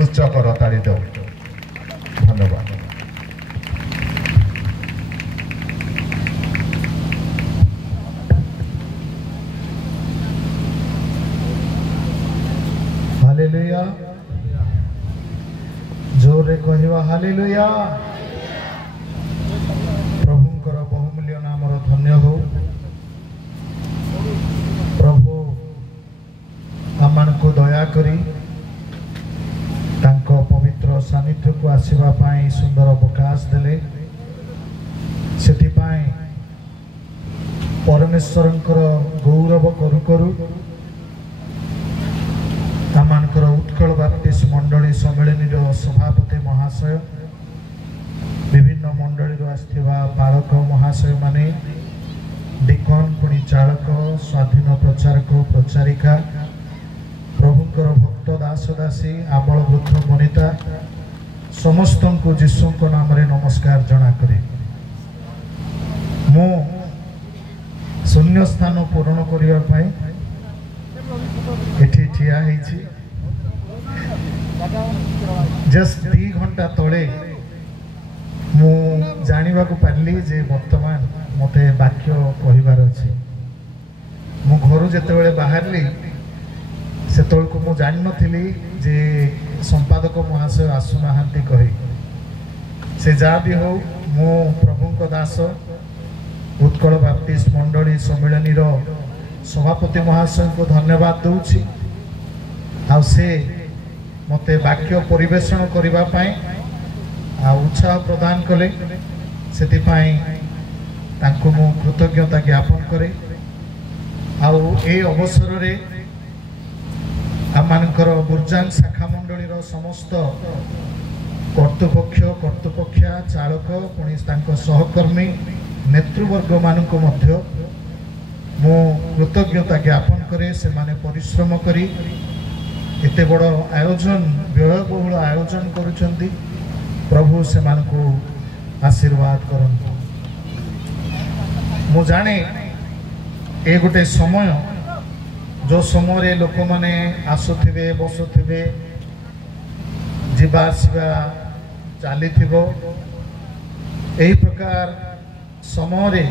उच्च करताड़ी दो। धन्यवाद। हालेलुया। जोरे कहवा हालेलुया। प्रभुंकर बहुमूल्य नाम धन्य हो। प्रभु आमान को दया करी तांको पवित्र सानिध्य को आसीबा पाई सुंदर अवकाश देले। सेथिपाई परमेश्वरंकर गौरव करू करू आमानकर उत्कल बाप्तिस्ट मंडली सम्मेलन सभापति महाशय विभिन्न मंडली आसथिबा बालक महाशय माने डिकन पुणी चालक स्वाधीन प्रचारक प्रचारिका प्रभुंकर भक्त दास दासी आबल वृद्ध वनिता समस्त को जीशु नाम रे नमस्कार जना करे। मो शून्य स्थान पूरण करिया पाई एठी ठिया हेछि। जस्ट 2 घंटा तले मु जानिबा को पारली जे वर्तमान मते वाक्य कहिबार अछि। मु घर जेतेबेले बाहरली सेतोल को मु जानि नथिली जे संपादक महाशय आसुनाहांती कहि। से जा भी हो मु प्रभुंक दास उत्कल बाप्तिस्ट मंडली सम्मेलनी रो सभापति महाशय को धन्यवाद दूची। आ से मते वाक्य परिवेषण करिबा पाई आ उत्साह प्रदान कले सेति पाई तांको मु कृतज्ञता ज्ञापन करे। आ ए अवसर रे आमानकर बुर्जांग शाखा मंडली रो समस्त कर्तृपक्षा चालक पुणी तांको सहकर्मी नेतृवर्ग मानक मध्य मो कृतज्ञता ज्ञापन करे। से माने परिश्रम करी एते बड़ आयोजन व्ययबहुल आयोजन करुछंती। प्रभु से मानकु आशीर्वाद करंतु। मु जाने ए गोटे समय जो समय रे लोक माने आसुथिबे बसुथिबे जीवा आसीबा चलीथिबो एही प्रकार समय रे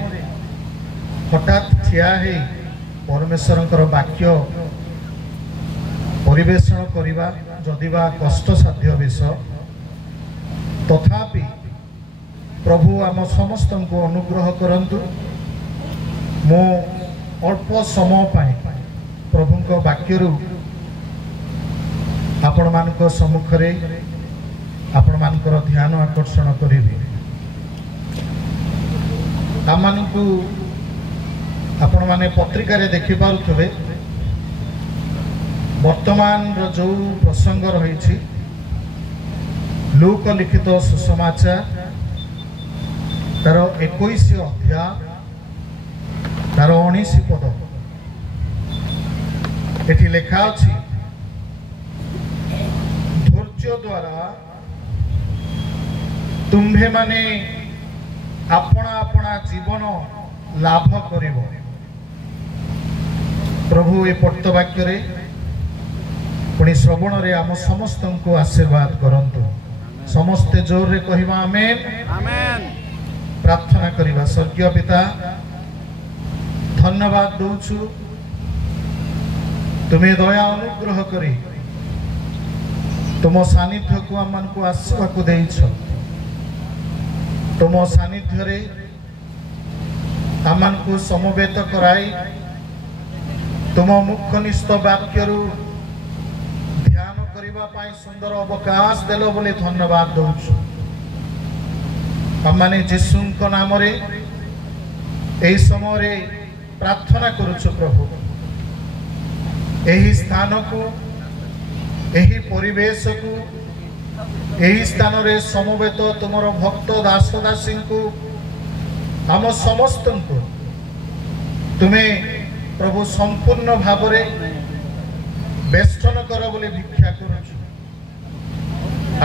हठात ठिया हे परमेश्वरंकर वाक्य परिवेषण करिबा जदिबा कष्ट साध्य विषय तथापि प्रभु आम समस्त को अनुग्रह करंतु। मो अल्प समय पाई प्रभुंक वाक्यरु आपण मानक सम्मुख रे आपण मानकर ध्यान आकर्षण करिबी। आमानकु आपण माने पत्रिका रे देखि पारुथबे वर्तमान रो जो प्रसंग रही लूक लिखित सुसमाचार तार 21 अध्याय तार 19 पद एठी लेखा अछि। धैर्य द्वारा तुम्भे माने अपना अपना जीवन लाभ करिवो। प्रभु ए पट्टवाक्य रे पुणी श्रवण रे आम समस्त को आशीर्वाद करंतु। समस्ते जोर रे कहिबा आमेन आमेन। प्रार्थना करिबा। स्वर्गीय पिता धन्यवाद दउछु तुम्हें दया अनुग्रह करी तुम सानिध्य को आम को आसवा को देइछ। तुम सानिध्य रे आम को समवेत कराई तुम मुखनिष्ठ वाक्यरु ध्यान करिबा पाई सुंदर अवकाश देलो बोले धन्यवाद दउछु। आमाने जीशुंक नाम रे एही समय रे प्रार्थना करूछु। प्रभु एही स्थान को एही परिवेश को एही स्थान रे समवेत तुमर भक्त दास दासी को आम समस्त को तुम्हें प्रभु संपूर्ण भाव रे बेष्टन कर बोले भिक्षा करूछु।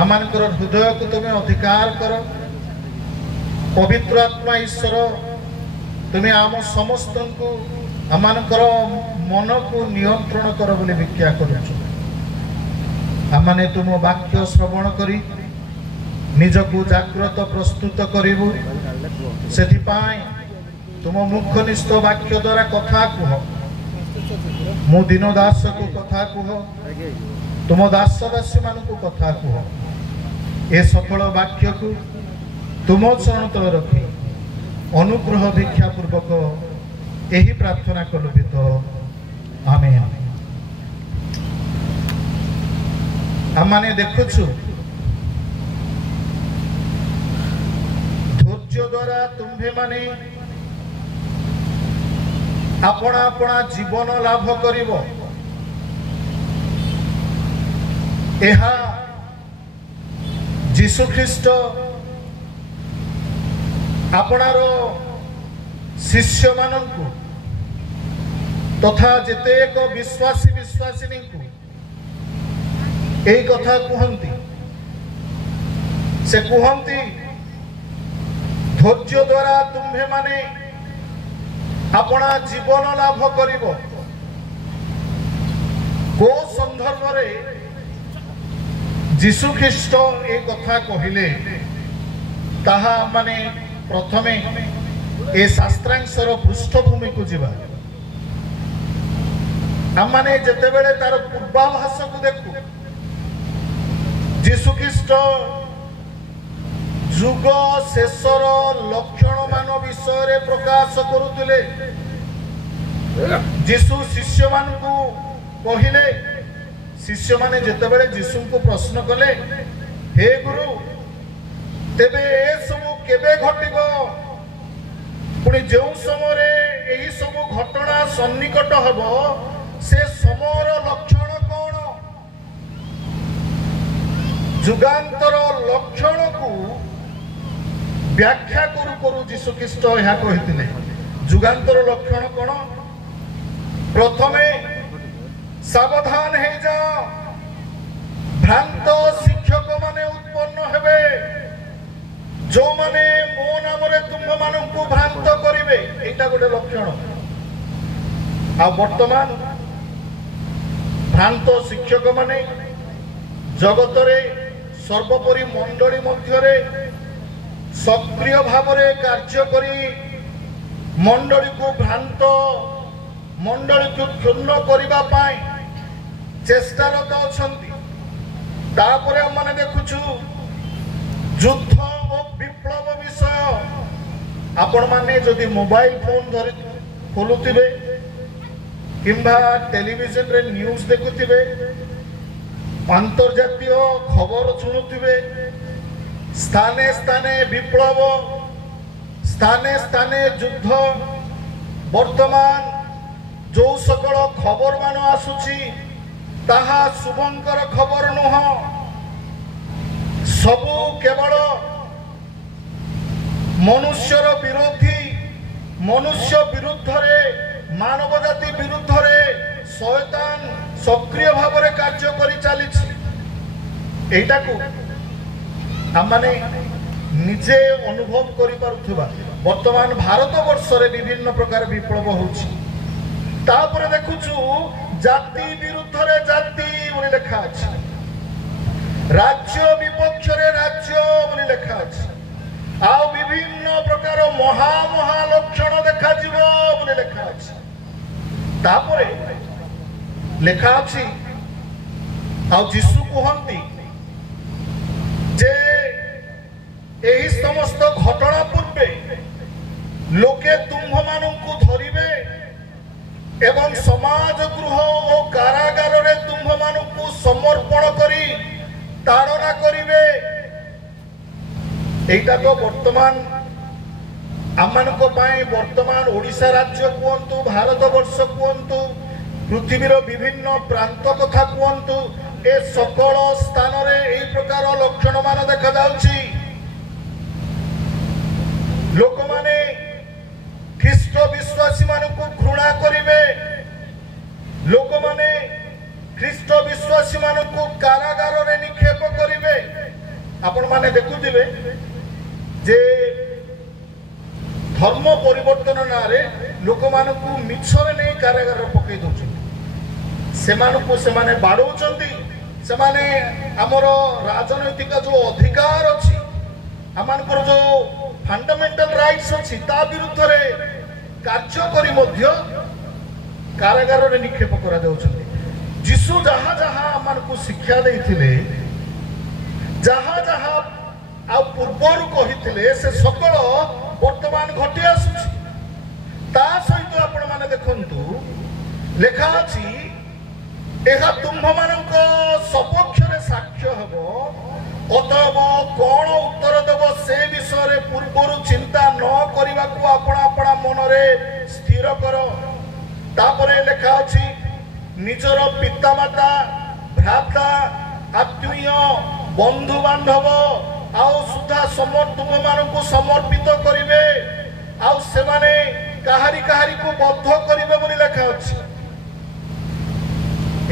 आमानकर हृदय को तुम्हें अधिकार कर। पवित्र आत्मा ईश्वर तुम्हें आम समस्त को आमानकर मन को नियंत्रण कर बोले भिक्षा करूछु। आमने तुम वाक्य श्रवण करी निजकु जाग्रत प्रस्तुत करिबु सेथिपाई तुम मुखनिष्ठ वाक्य द्वारा कथा कुह मु दीनदास को कथा कुह तुम दासदासी मान को कथा कुह ए सकल वाक्य को तुम चरण तल रखी अनुग्रह भिक्षा पूर्वक यही प्रार्थना कलु तो आमेन। आमने देखुछु धैर्य द्वारा तुम्भे माने अपना अपना जीवन लाभ करिवो एहा जीशु ख्रीष्ट आपणार शिष्य माननकु तथा जेते एक विश्वासी विश्वासिनी को यही कथा कहती से कहती धैर्य द्वारा तुम्भे माने अपना जीवन लाभ करिवो को संदर्भ रे जीशु ख्रीष्ट ए कथा कहिले ताहा माने प्रथमे ए शास्त्रांशर पृष्ठभूमि को जीवा आमने जेते बेले तार पूर्वाभास को देखु जीशु ख्रीष्ट जुग शेषर लक्षण मान विषय प्रकाश करुले जीशु शिष्य मान को कहिले शिष्य माने जेते बेले जीशु को प्रश्न कले हे गुरु तेबे ए सब केबे घटिबो पुणी जो समय एही सब घटना सन्निकट हबो से समयर लक्षण कौन जुगांतर लक्षण को व्याख्या करू करू जीशु ख्रीष्ट यह कहते जुगांतर लक्षण कौन प्रथमे सावधान हे जाओ भ्रांत शिक्षक माने उत्पन्न हेबे जो माने मो नाम रे तुम मानकु भ्रांत करिवे एटा गोटे लक्षण आ वर्तमान भ्रांत शिक्षक माने जगत रे सर्वोपरि मंडली मध्यरे सक्रिय भाव रे कार्य करी मंडली को भ्रांत मंडली को क्षुण्ण करबा पाई चेष्टारत अछंती तापरे हम माने देखुछु युद्ध और विप्लव विषय आपण माने जदि मोबाइल फोन धरि खोलुतिबे किंबा टेलीविजन रे न्यूज देखुतिबे अंतर्जातीय खबर शुणुतिबे स्थाने स्थाने विप्लव स्थाने स्थाने युद्ध वर्तमान जो सकल खबर मान आसुची ताहा शुभंकर खबर नुह सबु केवल मनुष्यर विरोधी मनुष्य विरुद्ध रे मानव जाति विरुद्ध रे शैतान सक्रिय भाव रे कार्य करि चली एटा को आमने निजे अनुभव करि पारुथबा वर्तमान भारत वर्ष रे विभिन्न प्रकार विप्लव होछि तापर देखुछु जाति विरुद्ध रे जाति बोली लिखा अछि राज्य विपक्ष रे राज्य बोली लिखा अछि आ विभिन्न प्रकार महा महा लक्षण देखा जीवो बोली लिखा अछि तापर लिखा अछि आ यीशु कहंती जे एही समस्त घटना पूर्वे लोके तुम्भ मानकु धरिबे एवं समाज गृह और कारागार रे तुम्भ मानकु समर्पण करी ताड़ना करिवे एटा तो वर्तमान आमनको पाए वर्तमान ओडिशा राज्य कहतु भारत वर्ष कहतु पृथ्वीर विभिन्न प्रांत कथा कहतु ए सकल स्थान रे एही प्रकार लक्षण मान देखा जाउछि लोक माने ख्रीष्ट विश्वासी मानकु घृणा करिवे लोक माने ख्रीष्ट विश्वासी मानकु कारागार रे निक्षेप करिवे आपण माने देखुथिबे जे धर्म परिवर्तन नारे लोक मानकु मिछरे नै कारागार रे पकई दोछन से मानकु से माने बाडौचंती सेमाने आमर राजनैतिक जो अधिकार अच्छी आमर जो फंडामेंटल राइट्स अच्छी ता विरुद्ध रे कार्य करी मध्य कारागार रे निक्षेप करा जाउछन्ती। जीशु जहाँ जहाँ आमको शिक्षा देइथिले जहाँ जहाँ आ पूर्वर कहिथिले से सकल वर्तमान घटी आसुछि। ता सहित आपण माने देखंतु लेखा अछि एहा तुम्भ मानक सपक्ष रे साक्ष्य हबो। अतएव कौन उत्तर देव से विषय पूर्वर चिंता न करने को अपना मन रे स्थिर कर। तापरे लेखा अछि निजर पितामाता भ्राता आत्मीय बंधु बांधव आउ सुधा तुम मानक समर्पित करिवे आउ से माने काहारी काहारी को बद्ध करिवे बोली लेखा अछि।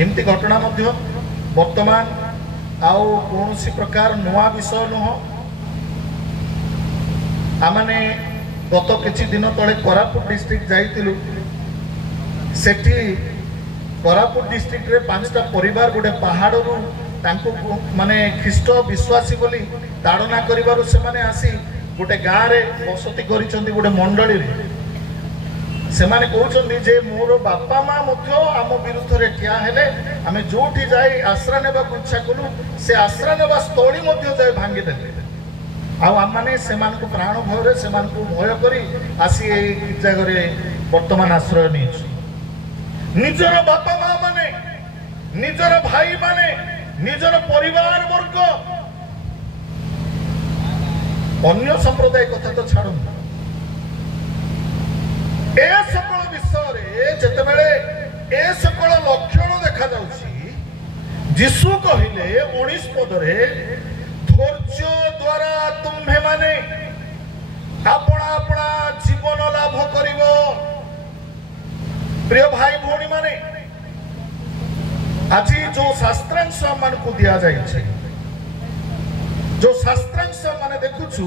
एमती घटना मध्य वर्तमान आउ कौन सी प्रकार नुआ विषय नुह। आमने गत किछि दिन तले कोरापुट डिस्ट्रिक्ट जाइतिलु। सेठी कोरापुट डिस्ट्रिक्ट रे 5टा परिवार गोटे पहाड़ रु तांको माने ख्रीष्ट विश्वासी बोली ताड़ना करिवारु से माने आसी गोटे गाँ रे बसती करिसंती गोटे मंडली रे। से माने कहउछन्ती जे मोर बापा माँ मध्य आम विरुद्ध रे ठिया हेले आमे जोठी जाई आश्रय नेबा इच्छा कलु से आश्रय नेबा स्थली मध्य जाय भांगी देले। आ आम माने से मानको प्राण भय रे से मानको भय करी आसी ए गिरजा घरे वर्तमान आश्रय निछु। निजर बापा माँ माने निजर भाई माने निजर परिवार वर्ग अन्य संप्रदाय कथा तो छाड़ू ए सकल विषय जते बेले ए सकल लक्षण देखा जाउछि। जीशु कहिले 19 पदरे धैर्य द्वारा तुम्हे माने अपना अपना जीवन लाभ करिवो। प्रिय भाई भौणी माने आज जो शास्त्रांश मान को दिया जाइछे जो शास्त्रांश माने देखुछु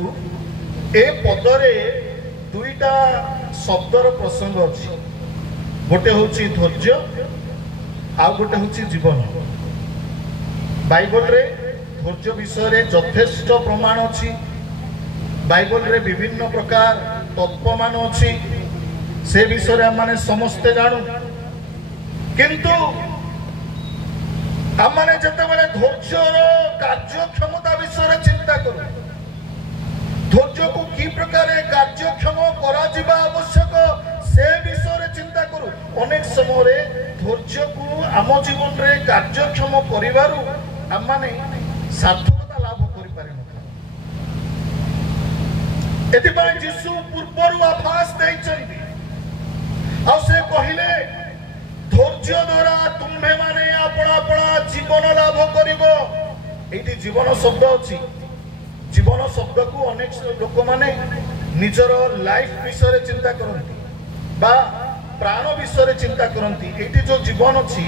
ए पदरे दुईटा शब्दर प्रसंग अछि। गोटे होछि धैर्य आ गोटे होछि जीवन। बाइबल रे धैर्य विषय रे यथेष्ट प्रमाण अछि। बाइबल रे विभिन्न प्रकार तत्व मान अछि से विषय रे माने समस्ते जानू। किंतु आमाने जते बेले धैर्यर कार्यक्षमता विषय रे चिंता करू धैर्य को की प्रकार कार्यक्षम करा जिबा आवश्यक से विषय रे चिंता करू। अनेक समय रे धैर्य को आम जीवन रे कार्यक्षम करिवारु आम माने सार्थकता लाभ करि पारि न। एतिबाई जीशु पूर्वरु आभास दैछन्ति आ से कहिले धैर्य द्वारा तुम्हे माने अपना अपना जीवन लाभ करिवो। एठी जीवन शब्द अछि। जीवन शब्द को अनेक लोक माने निजर लाइफ विषय चिंता करती बा प्राण विषय चिंता करती। एटी जो जीवन अच्छी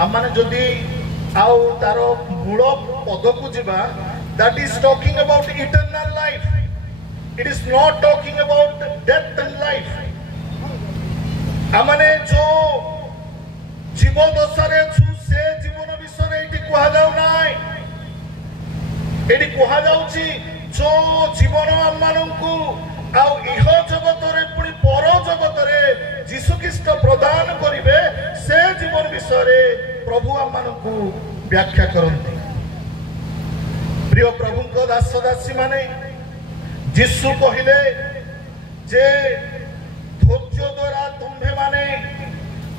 आम माने जदि आउ तार मूल पद को जीवा that is talking about eternal life. It is not talking about death and life. आम माने जो जीव दशा से जीवन विषय एटी कह जाऊ नाई। एटी कह जाउछि जो जीवन आम मानकु आउ इह जगत रे पुनी पर जगत रे जीशु ख्रीष्ट प्रदान करिवे से जीवन विषय रे प्रभु आम मानकु व्याख्या करंती। प्रिय प्रभु को दास दासी माने जीशु कहिले जे धैर्य द्वारा तुम्हे माने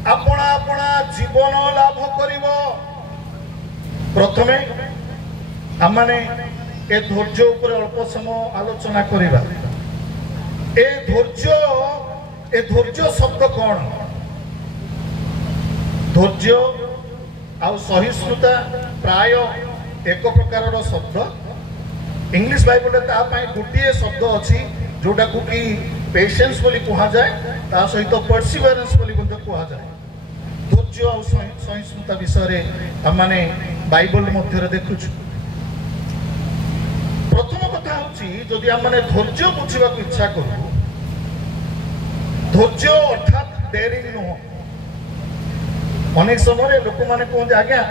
अपना अपना जीवन लाभ करिवो। प्रथमे आम माने ए धैर्य ऊपर अल्प समय आलोचना करिबा। ए धैर्य शब्द कौन? धैर्य आउ सहिष्णुता प्राय एक प्रकार शब्द। इंग्लिश बाइबल रे ता पई गोटिए शब्द अछि जोटा को कि पेशेंस बोली कहा जाए ता सहित परसिवरेंस बोली कहा जाए। धैर्य आउ सहिष्णुता विषय रे हम माने बाइबल मध्य रे देखुछु। प्रथम कथा होछि जदि हम माने धैर्य बुझिबा को इच्छा करू धैर्य अर्थात डेयरिंग नुह। अनेक समय लोक माने कहते आज्ञा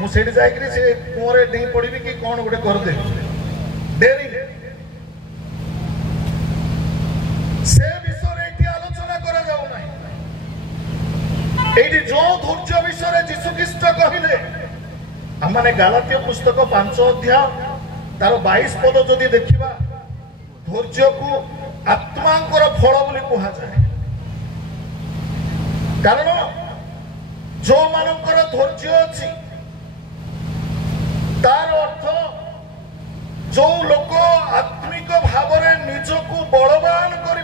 मुझे जाकि से कुआं डेई पड़ी कि कौन गोटे करदेवी डेरी से विषय ये आलोचना करा जाऊना ये जो धैर्य विषय जीशुख्रीष्ट कहले आमने गालातीय पुस्तक 5 अध्याय तार 22 पद जदि देखा धैर्य को आत्मांकर फल बोली कह जाए कारण जो मानकर धैर्य अच्छी तार अर्थ जो लोक आत्मिक भाव निजको बलवान कर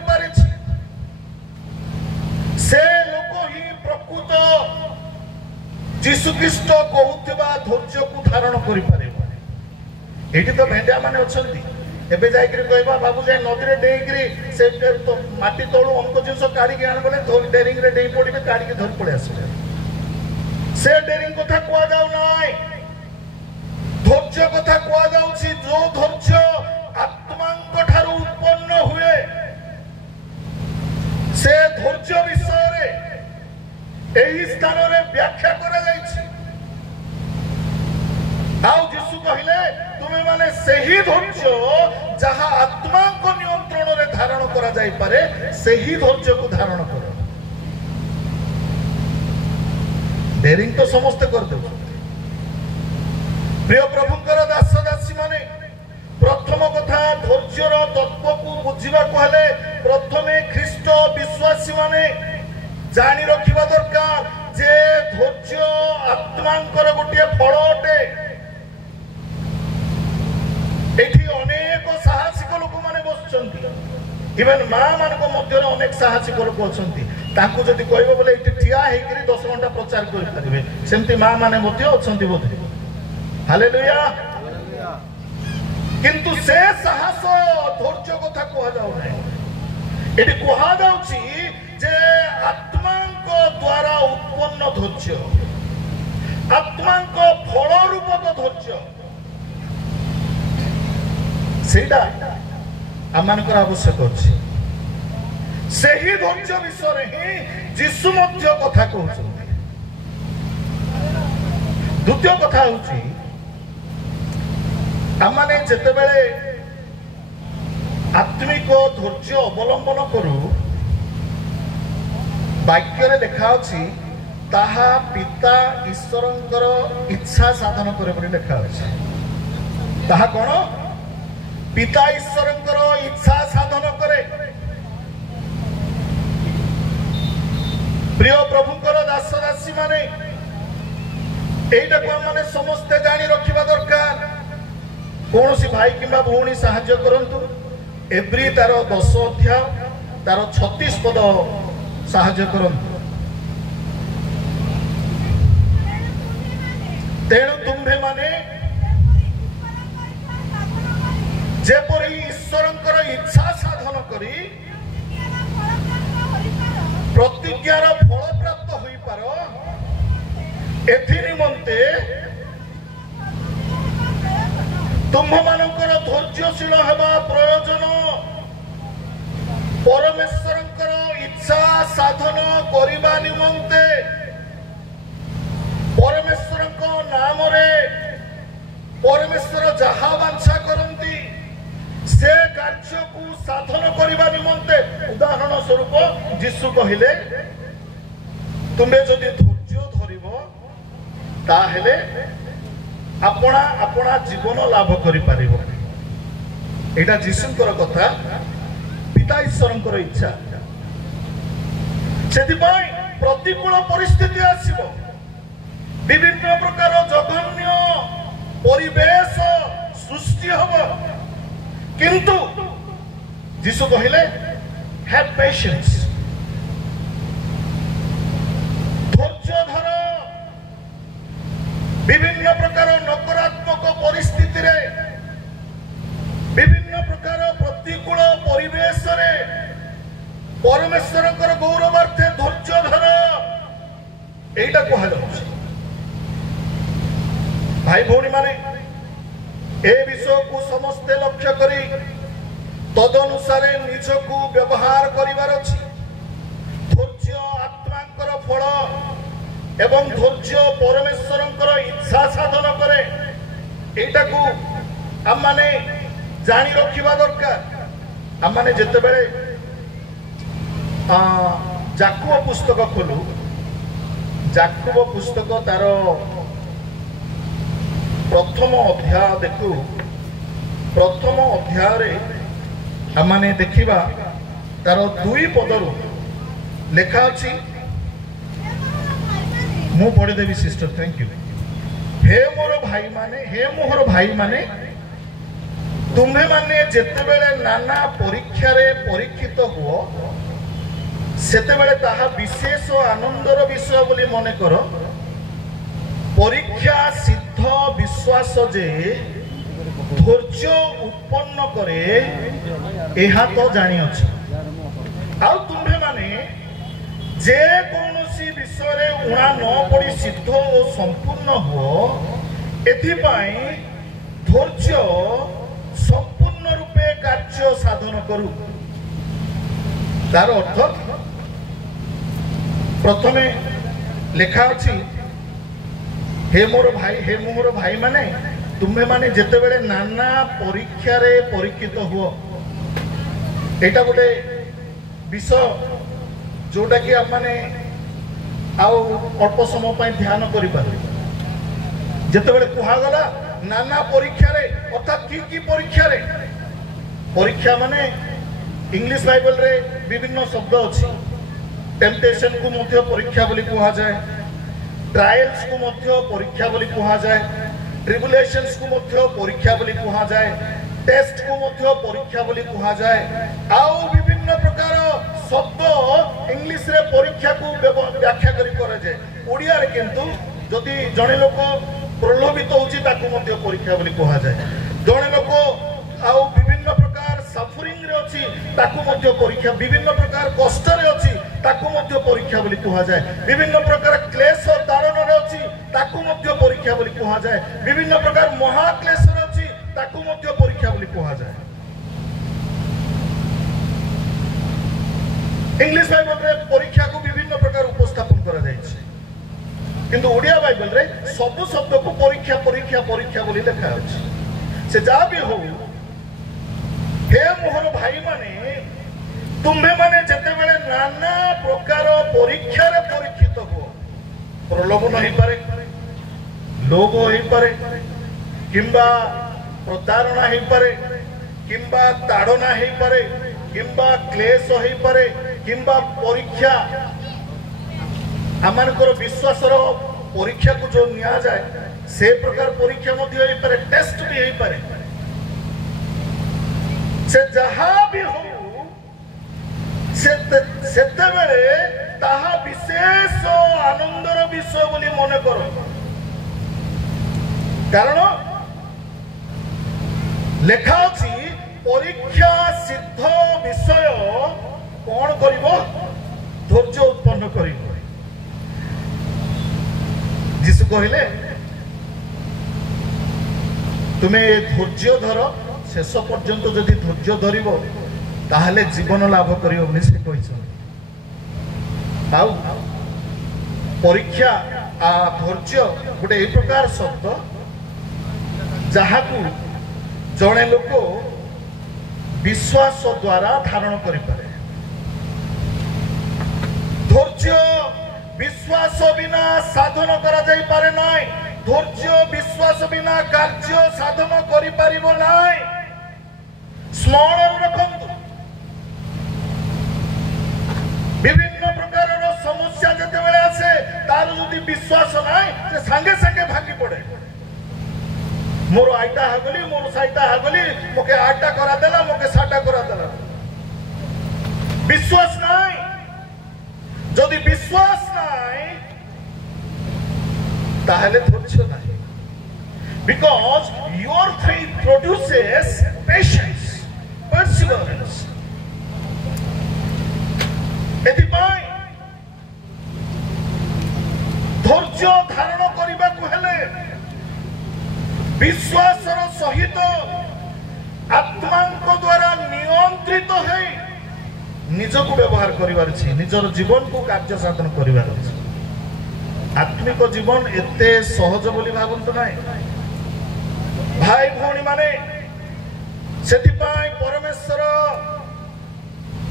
से लोक ही प्रकृत जीशुख्रीष्ट कहूथिबा धैर्य को धारण कर एठी तो भेंडिया माने अछंती एबे जाइकरी कहबा बाबू जाय नदी रे डेइकरी से तो माटी तळु हमको जिंस काढी के आन बोले डेरिंग रे डेइ पड़िबे काढी के धर पड़े आसबे से डेरिंग कथा कोआ जाउ नाय धैर्य कथा कोआ जाउछि जो धैर्य आत्मांक ठारू उत्पन्न हुए से धैर्य विषय रे एही स्थान रे व्याख्या करा जाइछि आउ जीशु कहिले तुमे माने सही धैर्य जहा आत्मा को नियंत्रण रे धारण करा जाई पारे सही धैर्य को धारण करो डेरिंग तो समस्त कर दो प्रिय प्रभुकर दास दासी माने प्रथम कथा धैर्यर तत्व को बुझिबा को हले प्रथमे ख्रीष्ट विश्वासी माने जानी रखिबा दरकार जे धैर्य आत्मांकर गोटे फल अटे एठी अनेक साहसिक लोक माने बसचंती इवन मां मान को मध्य अनेक साहसिक लोक अछंती ताकू जदि कहबो बोले एठी ठिया हे करी 10 घंटा प्रचार कर परिबे सेमती मां माने मध्य अछंती बोधे हालेलुया किंतु से साहस धैर्य कथा कह जाउ नै एठी कह जाउची जे आत्मांक द्वारा उत्पन्न धैर्य आत्मांक फल रूपक धैर्य सेटा आमानकर आवश्यक अछि सही धैर्य विषय ही जीशु मध्य कथा कहउछन्ति द्वितीय कथा होछि आमाने जते बेले आत्मिक धैर्य अवलंबन करू वाक्य रे लिखा अछि ताहा पिता ईश्वरंकर इच्छा साधन करे बोली लिखा अछि ताहा कोन पिता ईश्वरंकर इच्छा साधन करे प्रिय प्रभुकर दास दासी माने एटा को माने समस्त जानी रखिबा दरकार कौन सी भाई किंबा भौणी साहाय्य करंतु एवरी तार 10 अध्याय तार 36 पद साहाय्य करंतु तेणु तुम्भे माने जेपरी ईश्वरंकर इच्छा साधन करी प्रतिज्ञार फल प्राप्त होई पारो एथि निमंते तुम्भ मानकर धैर्यशील हेबा प्रयोजन परमेश्वरंकर इच्छा साधन करिबा निमंते परमेश्वरंक नाम रे परमेश्वर जहा वांछा करंती से कार्य को साधन करबा निमंते उदाहरण स्वरूप जीशु कहिले तुमे जदि धैर्य धरिबो ताहेले अपना अपना जीवन लाभ करि पारिबो एटा जीशुंकर कथा पिता ईश्वरंकर इच्छा सेति पई प्रतिकूल परिस्थिति आसीबो विभिन्न प्रकार जघन्य परिवेश सृष्टि हबो किंतु जीशु कहिले हैव पेशेंस धैर्य धर विभिन्न प्रकार नकारात्मक परिस्थिति रे विभिन्न प्रकार प्रतिकूल परिवेश रे परमेश्वरकर गौरवार्थे धैर्य धर एटा कह जाउछि भाई भौणी माने ए विषय को समस्ते लक्ष्य करी तदनुसार निजको व्यवहार करिवार अछि धैर्य आत्मांकर फल एवं धैर्य परमेश्वर इच्छा साधन करे एटा को आम माने जानी रखिबा दरकार। आम माने जेते बेले जाकुब पुस्तक खोलू जाकुब पुस्तक तार प्रथम अध्याय देखू प्रथम अध्याय आम माने देखिबा तार 2 पदरु लेखा अछि मु पढ़ीदेवी सिस्टर थैंक यू। हे मोर भाई माने तुम्हें माने जेते बेले नाना परीक्षा रे परीक्षित हुओ सेते बेले ताहा विशेष आनंदर विषय बोली मने करो। परीक्षा सिद्ध विश्वास जे धैर्य उत्पन्न करे एहा तो जानी अछि। आउ तुम्हें माने जे कौनसी विषय रे उणा न पड़ी सिद्ध और संपूर्ण हो एथिपाई धैर्य संपूर्ण रूपे कार्य साधन करू। तार अर्थ प्रथमे लेखा अछि हे मोर भाई माने तुम्हें माने जेते बेले नाना परीक्षा रे परीक्षित हुओ एटा गोटे विषय जोटा कि आप माने आउ अल्प समय पर ध्यान करि पारे। जेते बेले कुहा गला नाना परीक्षा रे अर्थात की परीक्षा रे परीक्षा माने इंग्लिश बाइबल रे विभिन्न शब्द अछि। टेम्पटेशन को मध्य परीक्षा बोली कुहा जाए, ट्रायल्स को मध्य परीक्षा बोली कुहा जाए, ट्रिबुलेशंस को मध्य परीक्षा बोली कुहा जाए, टेस्ट को मध्य परीक्षा बोली कुहा जाए। आउ विभिन्न प्रकार शब्द इंग्लिश रे परीक्षा को व्याख्या करी करे जाए। ओडिया रे किंतु जदि जणे लोक प्रलोभित होउची ताको मध्य परीक्षा बोली कुहा जाए। जणे लोक आउ विभिन्न प्रकार सफरिंग रे अछि ताको मध्य परीक्षा, विभिन्न प्रकार कष्ट रे अछि ताको मध्य परीक्षा बोली कुहा जाए। विभिन्न प्रकार क्लेश और तारण रे अछि ताको मध्य परीक्षा बोली कुहा जाए। विभिन्न प्रकार महाक्लेश रे अछि ताको मध्य परीक्षा बोली कुहा जाए। इंग्लिश बाइबल रे परीक्षा को विभिन्न प्रकार उपस्थापन करा जाय छै किंतु ओडिया बाइबल रे सब शब्द को परीक्षा परीक्षा परीक्षा बोली लिखा अछि। से जा भी हो हे मोहर भाई माने तुम्हें माने जेते बेले नाना प्रकार परीक्षा रे परीक्षित हो प्रलोभन होई पारे, लोभ होई पारे, किंबा प्रतारणा होई पारे, किंबा ताड़ना होई पारे, किंबा क्लेश होई पारे, किंबा परीक्षा आमानकर विश्वासर परीक्षा को जो निया जाए से प्रकार परीक्षा मध्य होई पारे, टेस्ट भी होई पारे। से जहाँ भी हो सेते बेले ताहा विशेष आनंदर विषय बोली मने करो। कारण लेखा अछि परीक्षा सिद्ध विषय कौन करिवो धैर्य उत्पन्न करिवो। जीसु कहले तुम्हें धैर्य धर शेष पर्यंत जदि धैर्य धरिब ताहले जीवन लाभ करियो बोली से कहिसन। आउ परीक्षा धैर्य गोटे ए प्रकार शब्द जहाकू जड़े लोक विश्वास द्वारा धारण करि पारे। धैर्य विश्वास बिना साधन करा जाई पारे नाई। धैर्य विश्वास बिना कार्य साधन करि पारिबो नाई। स्मरण रखंतु विभिन्न प्रकार समस्या जेते बेले आसे तार जदि विश्वास नाई से संगे संगे भांगी पड़े। मोर आईटा हागली मोर साईटा हागली मोके आटा करा देला मोके साटा करा देला। विश्वास नाई जदि विश्वास नाई ताहले धैर्य नाई। Because your faith produces patience, perseverance. एथिपाई धैर्य धारण करने को हेले विश्वासर सहित आत्मा द्वारा नियंत्रित है निज को व्यवहार करिवार छी, निजर जीवन को कार्य साधन करिवार छी। आत्मिक जीवन एते सहज बोली भावंतु नाई भाई भौणी माने सेतिपाई परमेश्वर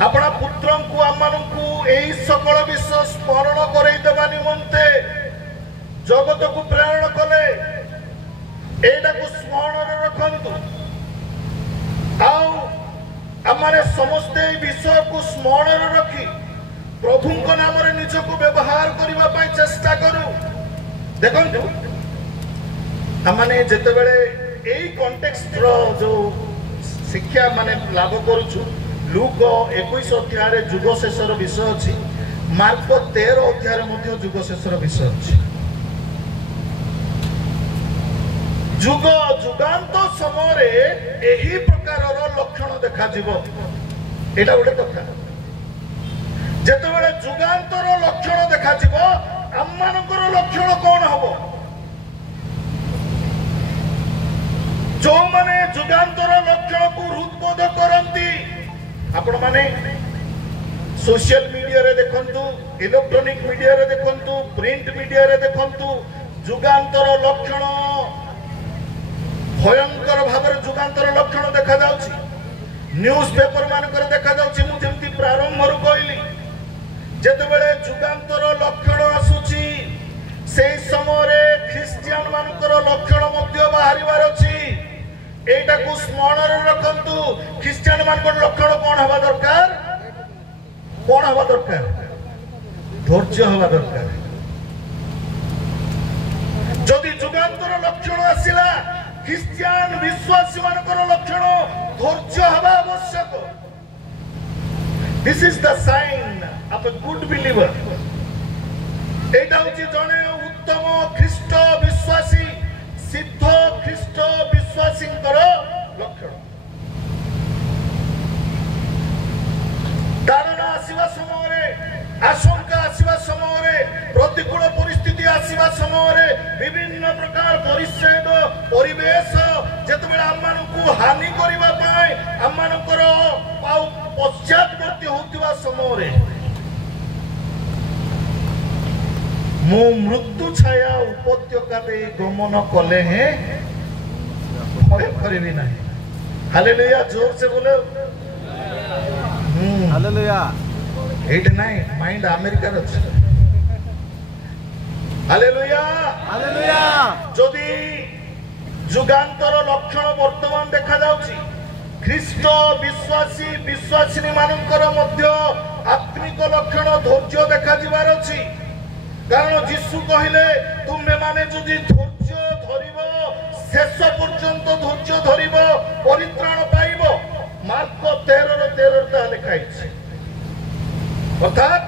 अपना पुत्र को आमମାନଙ୍କୁ एही सकल विषय स्मरण करई देबा निमंते जगत को प्रेरण कले एटा को स्मरण रखंतु आउ आमाने समस्त विषय को स्मरण रखी प्रभु को नाम रे निज को व्यवहार करबा पई चेष्टा करू देखंतु आमाने जेते बेले एही कॉन्टेक्स्ट रो जो शिक्षा माने लाभ करूछु लूक 21 अध्याय रे जुग शेषर विषय अछि मार्क 13 अध्याय रे मध्ये जुग शेषर विषय अछि जुग जुगांत समय रे एही प्रकार रो लक्षण देखा जीवो एटा गोटे कथा जेते बेले जुगांत रो लक्षण देखा जीवो आम्मानकर लक्षण कोन हबो जो माने जुगांतर लक्षण को हृदबोध करंती आपण माने सोशल मीडिया रे देखंतु इलेक्ट्रॉनिक मीडिया रे देखंतु प्रिंट मीडिया रे देखंतु जुगांतर लक्षण भयंकर भाବରେ जुगांतर लक्षण देखा जाउची न्यूज पेपर मान करे देखा जाउची मु जेमति प्रारंभ रु कहली जेते बेले जुगांतर लक्षण आसुची सेही समय रे ख्रिस्टियन मानकर लक्षण मध्य बाहरिवार अछि एटा को स्मरण रखंतु ख्रिस्टियन मानकर लक्षण कोन हवा दरकार धैर्य हवा दरकार जदि जुगांतर लक्षण आसिला ख्रिस्टियन विश्वासी मानकर लक्षण धैर्य हवा आवश्यक this is the sign of a good believer एटा होची जने उत्तम ख्रिस्ट विश्वासी सिद्ध ख्रिस्ट विश्वासी लक्षण तारणा आसीबा समय आशंका आसीबा समय प्रतिकूल परिस्थिति आसीबा समय विभिन्न प्रकार परिच्छेद परिवेश जेतेबेले आम्मानकु हानि करिबा पाए आम्मानकर पश्चातवर्ती होतिबा समय मो मृत्यु छाया उपत्यका दे गमन कले हैं भय करिबी नहीं हालेलुया जोर से बोले हालेलुया एट नहीं माइंड अमेरिका रे अछि हालेलुया हालेलुया जदि जुगांतर लक्षण वर्तमान देखा जाउची ख्रिस्ट विश्वासी विश्वासिनी मानकर मध्य आत्मिक लक्षण धैर्य देखा जिवार अछि कारण यीशु कहले तुमे माने जदि धैर्य धरिबो शेष पर्यंत धैर्य धरिबो परित्राण पाइबो मार्क 13 ता लिखाई छै अर्थात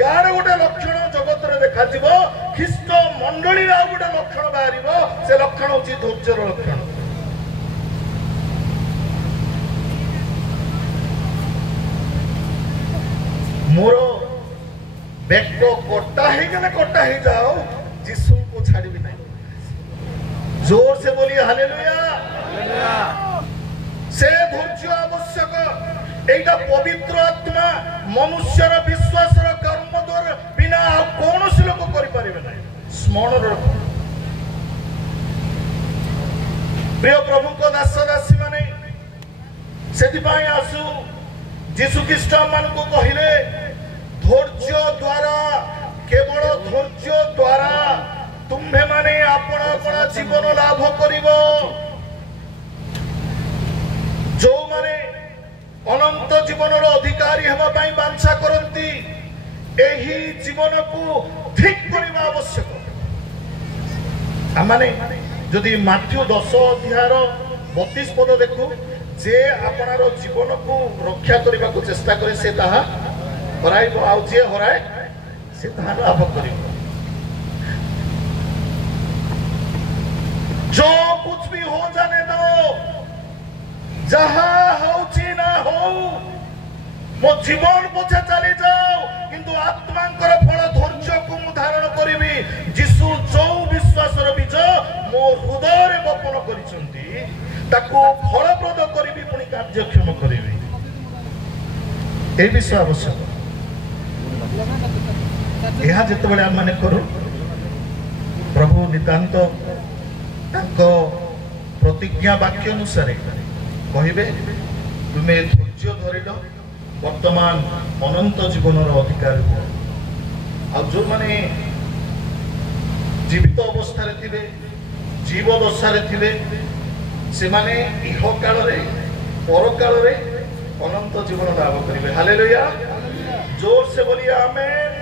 यार गोटे लक्षण जगत रे देखा जिवो ख्रिस्ट मंडली रा गोटे लक्षण बाहरिबो से लक्षण होची धैर्य रो लक्षण मोरो बेको कोटा ही जाओ यीशु को छाड़ी भी नहीं जोर से बोलिए हालेलुया से धैर्य आवश्यक एटा पवित्र आत्मा मनुष्यर विश्वासर कर्म द्वारा बिना कौन सी लोक करि परिबे नहीं स्मरण रख प्रिय प्रभु को दास दासी माने सेति पई आसु यीशु ख्रीष्ट मान को कहिले धैर्य द्वारा केवल धैर्य द्वारा तुम्हे माने आपण आपण जीवन लाभ करिवो जो माने अनंत जीवन रो अधिकारी हेबा पई बांछा करंती एही जीवन को ठीक करिबा आवश्यक आमाने जदि माथ्यू 10 अध्याय रो 32 पद देखु जे आपनारो जीवन को रक्षा करिबा को चेष्टा करे से ताहा हराइबो आउ जे हराए से ताहा लाभ करिबो जो कुछ भी हो जाने दो जहां होची ना हो मो जीवन पछे चली जाओ किंतु आत्मांकर फल धैर्य को मु धारण करिवि यीशु जो विश्वासर बीज मो हृदय रे बपन करिसंती ताको फलप्रद करिवि पुनी कार्यक्षम करिवि ए विषय आवश्यक यह जिते बड़े आम माने करू प्रभु नितांत प्रतिज्ञा वाक्य अनुसार कहे तुम्हें धैर्य धरिल वर्तमान अनंत जीवन अधिकार आ जो माने जीवित अवस्था थे जीव दशा थे से माने इह काल पर काल अनंत जीवन लाभ करेंगे। हालेलुया, जोर से बोलिए amen.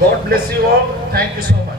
God bless you all, thank you so much.